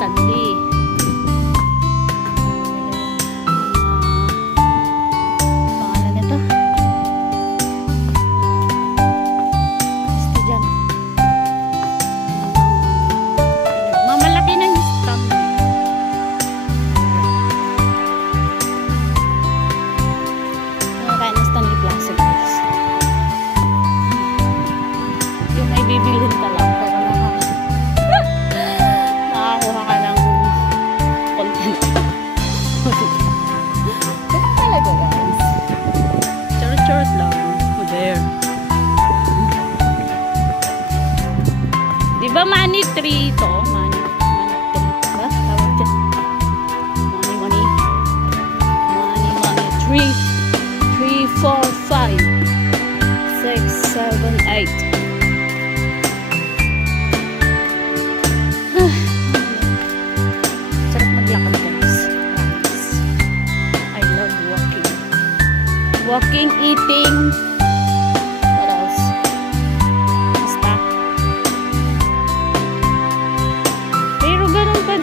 Stanley. Pangalan nito? Estudyante. Mamalaki na yung Stanley. Kumakain ng Stanley Plaza, guys. Yung may bibilhin ka lang. Pero nakakuha ka ng content. Ito talaga, guys. Charot-charot lang. Oh, there. Diba money tree ito? Money tree. Diba? Tawag dyan. Money tree. 3, 4, 5, 6, 7, 8. Sarap maglakad, guys. I love walking. Walking, eating. What else? Basta. Pero ganun pa.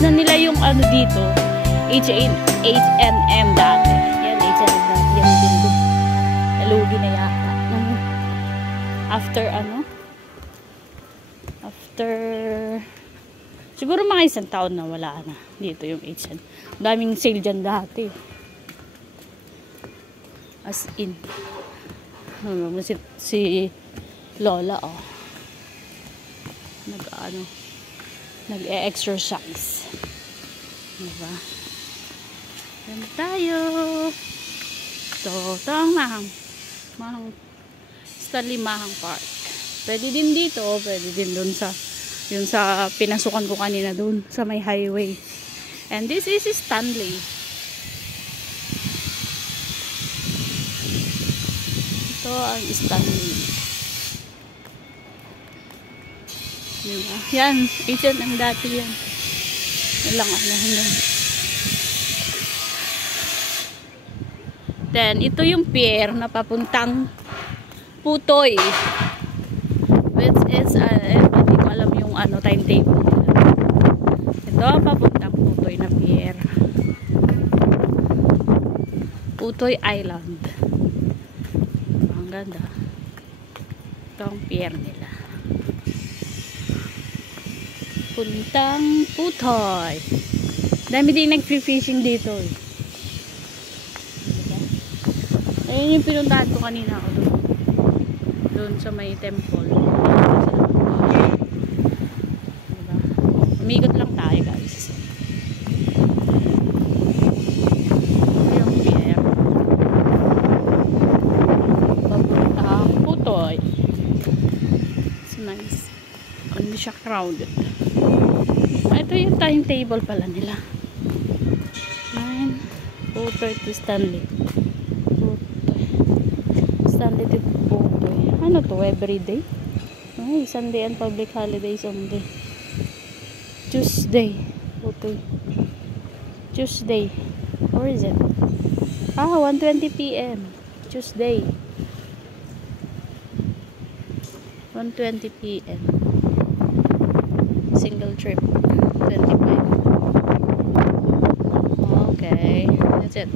Na nila yung ano dito, H&M dati. Yan, H&M dati. Yan din doon. Nalugi na yata. After ano? After siguro mga isang taon na wala na dito yung H&M. Daming sale dyan dati. As in. Si Lola, oh. Nag-exercise. Diba? Yan tayo. So, ito ang Mahang Stanley Mahang Park. Pwede din dito, pwede din dun sa yung sa pinasukan ko kanina dun sa may highway. And this is Stanley. Ito ang Stanley. Diba? Yan, H&M dati yan. Yan lang ano hanggang. Then, ito yung pier na papuntang Putoy. Which is, hindi ko alam yung ano, timetable nila. Ito, papuntang Putoy na pier. Putoy Island. Ang ganda. Ito ang pier nila. Puntang Putoy. Dami din nag-free-fishing dito. Ayun yung pinuntahan ko kanina ako doon. Doon sa may temple. Diba? Umigot lang tayo, guys. Yung pier. Papuntang Putoy. It's nice. Hindi siya crowded. Ito yung timetable pala nila. 9, Putoy to Stanley. Stanley to Putoy. Ano to? Everyday? Ay, Sunday and public holidays only. Tuesday. Putoy. Tuesday. Or is it? 1:20 p.m. Tuesday. 1:20 p.m. Single trip. 25. Okay. That's it.